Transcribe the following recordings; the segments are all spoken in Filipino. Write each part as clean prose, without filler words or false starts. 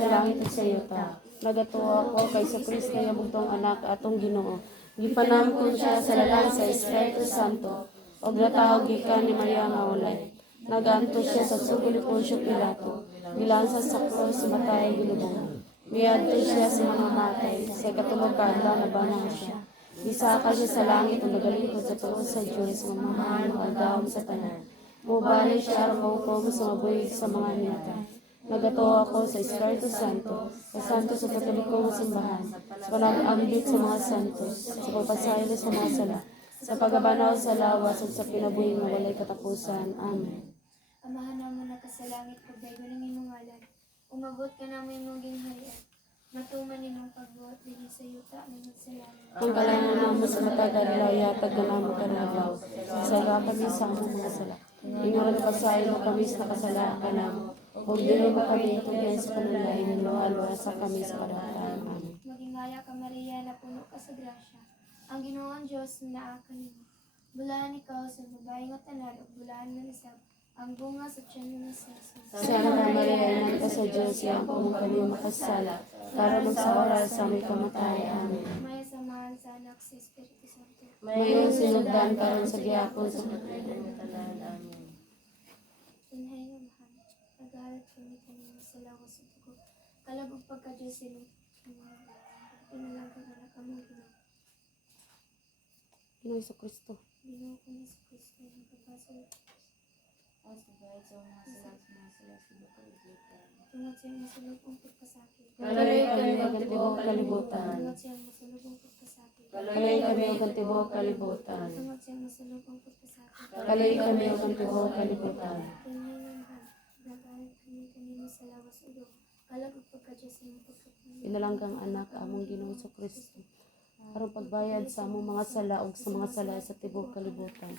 sa langit at sa yuta. Nagatuo ako kay sa Kristo nga bugtong anak atong Ginoo. Gipanam ko siya sa lalang sa Espiritu Santo, og natawag gikan ni Maria nga ulay. Naganto siya sa sugo ni Poncio Pilato, gilansa sa krus, matay, gilubong. Miadto siya sa mga matay, sa katulog kaadlaw na banang siya. Gisaka siya sa langit ug nagalingkod sa tuo sa Diyos nga mahal ug daom sa tanan. Mubalik siya aron mahukom sa mabuhi sa mga nita. Nagatuo ako sa Espiritu Santo, sa santo sa katolikong simbahan, sa panag-ambit sa mga santos, sa pagpasaylo sa mga sala, sa pagabanaw sa lawas ug sa pinabuhi nga walay katapusan. Amen. Amahan naman na kasalangit, pagbaygo ng imong ngalan. Umabot ka namin mong gingharian. Matuman ninong pagbuhat din sa yuta ng magsalamat. Ang kalaman naman sa matagalaw, yatag na naman kanagaw. Sala kami sa among mga sala. Ingaran pasaylo kami sa kasala ka naman. Huwag din mo kami itugyan sa panulay ng luha-luha sa kami sa kadatayan. Amen. Magingaya ka, Maria, na puno ka sa grasya. Ang Ginoo ang Diyos na akin mo. Bulahan ikaw sa babae nga tanan o bulahan ng isang ang bunga sa tiyan mo sa Jesus. Santa Maria, Ina ka sa Diyos, iyang po kami makasala, para magsawara sa aming kamatay. Amen. Maya samahan sa anak sa Espiritu Santo. Mayon sinugdan karon sa gihapon sa pagkain ng tanan. Amen. Tunhay nga mahal, nagalit kami kanina sa lawas sa tugo. Kalabog pagka-Diyos sila. Pinalangkang anak among Ginoo. Ginoo sa Kristo. Ginoo ko na sa Kristo, nagpapasal. Tungod sa iyong masulubong pagpasakit. Kalay kami ang kantibok kalibutan. Tungod sa iyong masulubong pagpasakit. Kalay kami ang kantibok kalibutan. Tungod sa iyong masulubong pagpasakit. Kalay kami ang kantibok kalibutan. Tunay nga mahal, nagalit kami kanina sa lawas ulo. Kalabog pagka-Diyos sa iyong pagkakunin. Inalanggang anak among Ginoo sa Kristo. Aron pagbayad sa among mga sala ug sa mga sala sa tibok kalibutan.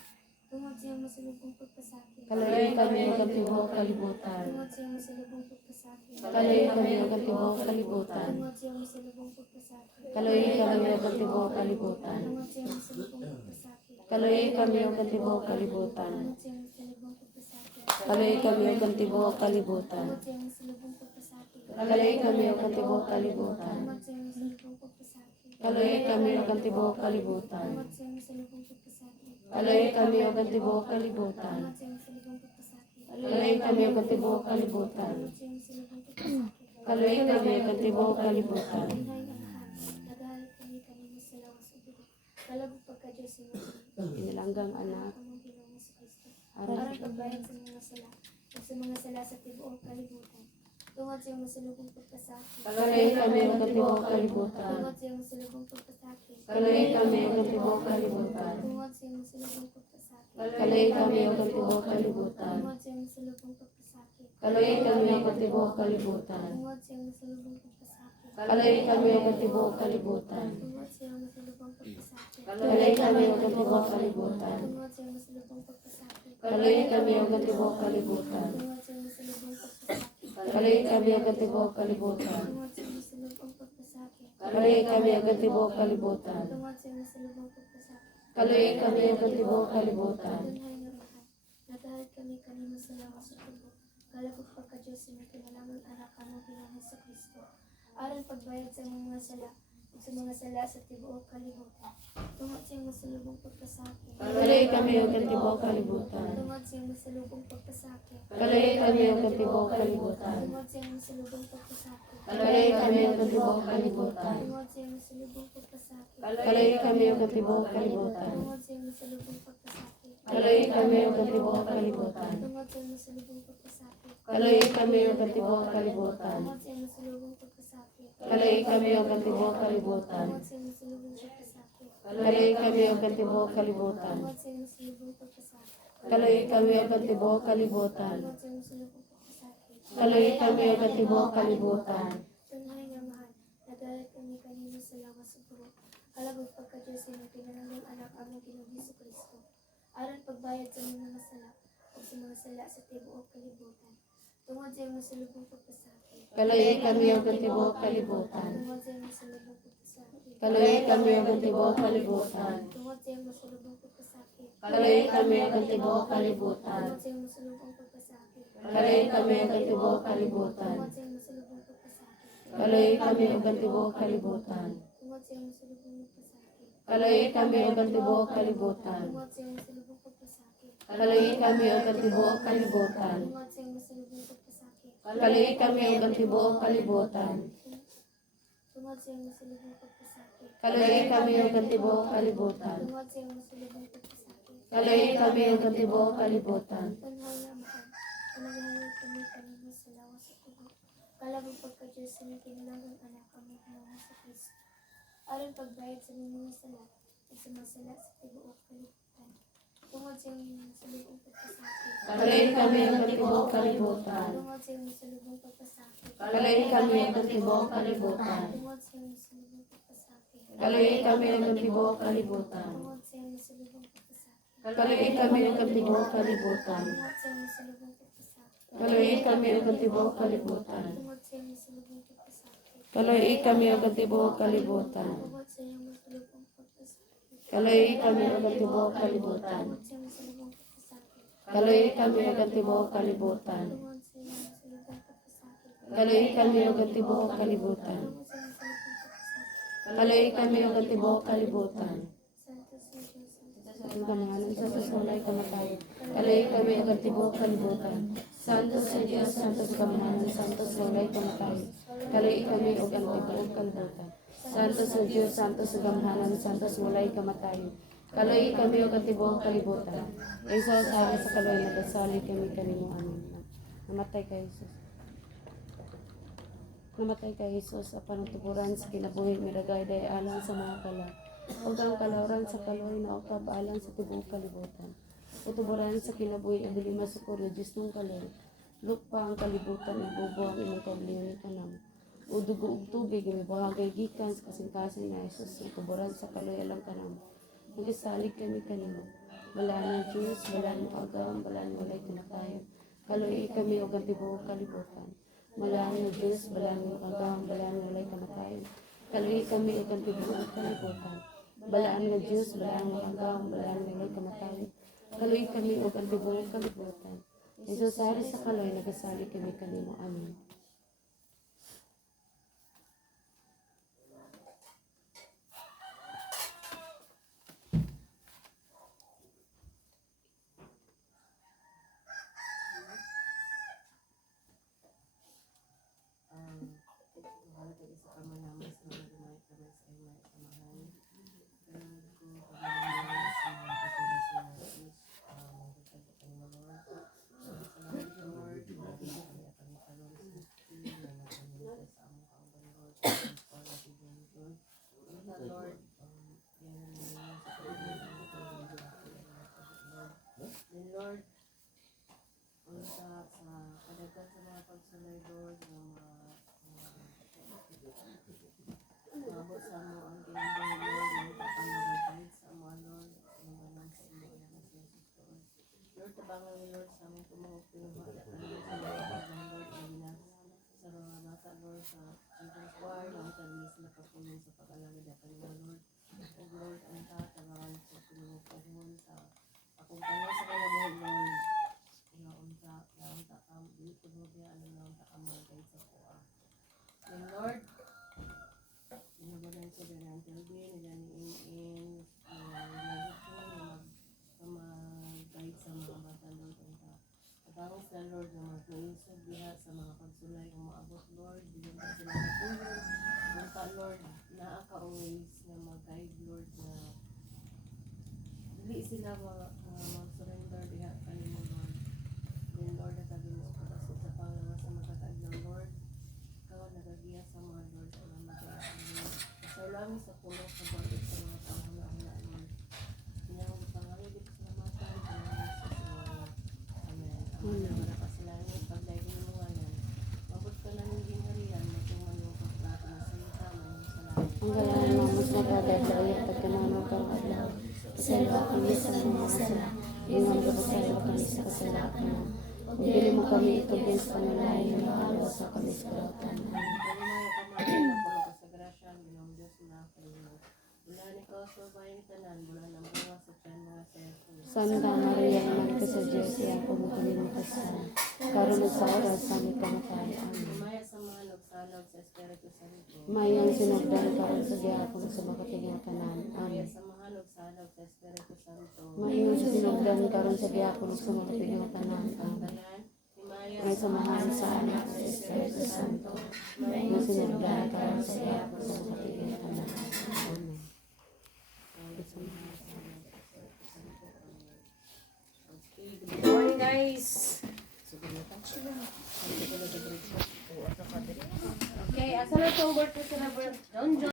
Tungod sa iyong masulubong pagpasakit. Kalay kami ang kantibok kalibutan. Tungod sa iyong masulubong pagpasakit. Kalay kami ang kantibok kalibutan. Tungod sa iyong masulubong pagpasakit. Kalay kami ang kantibok kalibutan. Tungod sa iyong masulubong pagpasakit. Kalay kami ang kantibok kalibutan. Tungod sa iyong masulubong pagpasakit. Kalay kami ang kantibok kalibutan. Tungod sa iyong masulubong pagpasakit. Kalay kami ang kantibok kalibutan. Tungod sa iyong masulubong pagpasakit. Kalay kami ang kantibok kalibutan. Tungod sa iyong masulubong pagpasakit. Kalay kami ang kantibok kalibutan. Tungod sa iyong masulubong pagpasakit. Kalay kami ang kantibok kalibutan. Tungod sa iyong masulubong pagpasakit. Kalay kami ang kantibok kalibutan. Tunay nga mahal, nagalit kami kanina sa lawas o dugo. Kalabog pagka-Diyos sa iyong Inilanggang anak. among Ginoo sa Kristo. Aron Aron pagbayad sa mga sala, o sa mga sala sa tibuok kalibutan. Tungod sa iyong masulubong pagpasakit. Kalay kami ang kantibok kalibutan. Tungod sa iyong masulubong pagpasakit. Kalay kami ang kantibok kalibutan. Tungod sa iyong masulubong pagpasakit. Kalay kami ang kantibok kalibutan. Tungod sa iyong masulubong pagpasakit. Kalay kami ang kantibok kalibutan. Tungod sa iyong masulubong pagpasakit. Kalay kami ang kantibok kalibutan. Tungod sa iyong masulubong pagpasakit. Kalay kami ang kantibok kalibutan. Tungod sa iyong masulubong pagpasakit. Kalay kami ang kantibok kalibutan. Tungod sa iyong masulubong pagpasakit. Kalay kami ang kantibok kalibutan. Tungod sa iyong masulubong pagpasakit. Kalay kami ang kantibok kalibutan. Tungod sa iyong masulubong pagpasakit. Kalay kami ang kantibok kalibutan. Tunhay nga mahal, nagalit kami kanina sa lawas sa tubo. Kalabog pagka-Diyos sa mga kinalangang anak among Ginoo sa Kristo. Aron pagbayad sa mga sala, ug sa mga sala sa tibuok kalibutan. Tungod sa iyong masulubong pagpasakit. Kalay kami ang kantibok kalibutan. Tungod sa iyong masulubong pagpasakit. Kalay kami ang kantibok kalibutan. Tungod sa iyong masulubong pagpasakit. Kalay kami ang kantibok kalibutan. Tungod sa iyong masulubong pagpasakit. Kalay kami ang kantibok kalibutan. Tungod sa iyong masulubong pagpasakit. Kalay kami ang kantibok kalibutan. Tungod sa iyong masulubong pagpasakit. Kalay kami ang kantibok kalibutan. Tungod sa iyong masulubong pagpasakit. Kalay kami ang kantibok kalibutan. Tungod sa iyong masulubong pagpasakit. Kalay kami ang kantibok kalibutan. Tungod sa iyong masulubong pagpasakit. Kalay kami ang kantibok kalibutan. Tungod sa iyong masulubong pagpasakit. Kalay kami ang kantibok kalibutan. Tunhay nga mahal, nagalit kami kanina sa lawas sa buho. Kalabog pagka-Diyos sa iyong kinalangang anak among Ginoo sa Kristo. Aron pagbayad sa mga sala, o sa mga sala sa tibuok kalibutan. Tungod sa iyong masulubong pagpasakit. Kalay kami ang kantibok kalibutan. Tungod sa iyong masulubong pagpasakit. Kalay kami ang kantibok kalibutan. Tungod sa iyong masulubong pagpasakit. Kalay kami ang kantibok kalibutan. Tungod sa iyong masulubong pagpasakit. Kalay kami ang kantibok kalibutan. Tungod sa iyong masulubong pagpasakit. Kaloy kami ug ang tibuok kalibutan. Tungod sa iyong masulubong pagpasakit. Kaloy kami ug ang tibuok kalibutan. Tungod sa iyong masulubong pagpasakit. Kaloy kami ug ang tibuok kalibutan. Tungod sa iyong masulubong pagpasakit. Kaloy kami ug ang tibuok kalibutan. Tungod sa iyong masulubong pagpasakit. Kaloy kami ug ang tibuok kalibutan. Tungod sa iyong masulubong pagpasakit. Kaloy kami ug ang tibuok kalibutan. Tanhaw na mahal, panagahangad kami kanimo sa lawas at tubo. Kalabang pagka-Diyos sa mga kinalangang anak kami Panginoon sa Kristo. Aron pagbayad sa aming mga sala, at sa mga sala sa tibuok kalibutan. Tungod sa iyong masulubong pagpasakit. Kaloy kami ug ang tibuok kalibutan. Tungod sa iyong masulubong pagpasakit. Kaloy kami ug ang tibuok kalibutan. Tungod sa iyong masulubong pagpasakit. Kaloy kami ug ang tibuok kalibutan. Tungod sa iyong masulubong pagpasakit. Kaloy kami ug ang tibuok kalibutan. Tungod sa iyong masulubong pagpasakit. Kaloy kami ug ang tibuok kalibutan. Tungod sa iyong masulubong pagpasakit. Kaloy kami ug ang tibuok kalibutan. Tungod sa iyong masulubong pagpasakit. Kaloy kami ug ang tibuok kalibutan. Tungod sa iyong masulubong pagpasakit. Kaloy kami ug ang tibuok kalibutan. Tungod sa iyong masulubong pagpasakit. Kaloy kami ug ang tibuok kalibutan. Tungod sa iyong masulubong pagpasakit. Kaloy kami ug ang tibuok kalibutan. Santo sa Diyos, Santo sa Ang kamahalan sa walay kamatayon. Kaloy kami ug ang tibuok kalibutan. Santo sa Dios, santo sa kamahalan, santo sa walay kamatayon. Kaloy kami ug ang tibuok kalibutan. Santo sa Dios, santo sa kamahalan, santo sa walay kamatayon. Kaloy kami ug ang tibuok kalibutan. Isa sa kaloy nagasali kami kanimo amin. Namatay kay Jesus. Namatay kay Jesus apan tuburan sa kinabuhi miragay day alang sa mga kala. Ug ang kalawran sa kaloy na ukab alang sa tibuok kalibutan. Utuburan sa kinabuhi ang dili masukod nga Dios nung kaloy. Lukpa ang kalibutan ug bubo ang imong kabliyon kanang. Udugo ug tubig gimibuhagay gikan sa kasing-kasing na Jesus. Utuburan sa kaloy alang kanang. Nagasalig kami kanimo. Balaan ng Diyos, balaan mo agam, balaan mo walay kamatayon. Kaloy kami ug ang tibuok kalibutan. Balaan ng Diyos, balaan mo agam, balaan mo walay kamatayon. Kaloy kami ug ang tibuok kalibutan. Balaan ng Diyos, balaan mo agam, balaan mo walay kamatayon. Kaloy kami ug ang tibuok kalibutan. Jesus, hari sa kaloy, nagasalig kami kanimo. Amen. Lord, unsa sa kadaghan sa mga pagsulay, Lord, ng maabot sa mo ang kinabuhi, Lord, ng kapangagagayad sa mo, Lord, sinagalang sa imo, anak sa Jesus, Lord. Lord, tabangan ni Lord sa aming tumawag pinuha, at ano sa mga kapagdan, Lord, na binas sa mga bata, Lord, sa children's choir, ang kami sila kapulong sa pag-alagad at kanila, Lord. O Lord, ang tabangan sa pinuha sa akong tanong sa kinabuhi, Lord. Unta kam dito mo biya ano na unta kam mga guide sa kuha. And Lord, sinubulan ko din ang tilbi nila ni in mag-guide sa mga bata, Lord. Unta katawag sa Lord na mag-iisog diha sa mga pagsulay o maabot, Lord. Bilang ka sila natulog. Unta, Lord, naa ka always na mag-guide, Lord, na dili sila mag-surrender diha kanimo, Lord. Then Lord, nagkaginis ko kasi sa pangalan sa matatag ng Lord. Ikaw nagagiya sa mga Lord sa mga magkakasin. Salami sa tulong sa balik sa mga panghula-hula, Lord. Pinahong pangaligid sa namatan, pinahong sa Lord. Amen. Amen. Wala ka sila ngayon, pagdaigin mo nga yan. Mabot ka na ng gingharian, matuman mo pagplato na salita, mayroong salamin. Ang galang mo mas nagkagaya pagkanano kang adlaw. Pasalawa kami sa mga sala. Ingon ka pasalawa kami sa kasalanan mo. Bili mo kami itugin sa panalay na makalawa sa kami sa karautan. Kalimaya ka mga pulong ka sa grasya, ginong Diyos na kayo. Bulan ikaw sa bayan tanan, bulan ang bunga sa tiyan mga sa Jesus. Santa Maria, Ina ka sa Diyos, iya po mo kami magkasala. Karon sa oras sa aming kamatayan. Amen. Kalimaya sa mga salog sa Espiritu Santo. Mayang sinugdan karon sa gihapon sa makatiging tanan. Maya Amen. samahan og salog sa Espiritu Santo. Mayong sinugdan karon sa gihapon sa makatiging tanan. Ang Amen. tanan, ni Maya May samahan sa anak sa Espiritu Santo. Mayong sinugdan karon sa gihapon sa makatiging tanan. Amen. Okay, good morning guys. Okay, asa na itong birthday celebration? John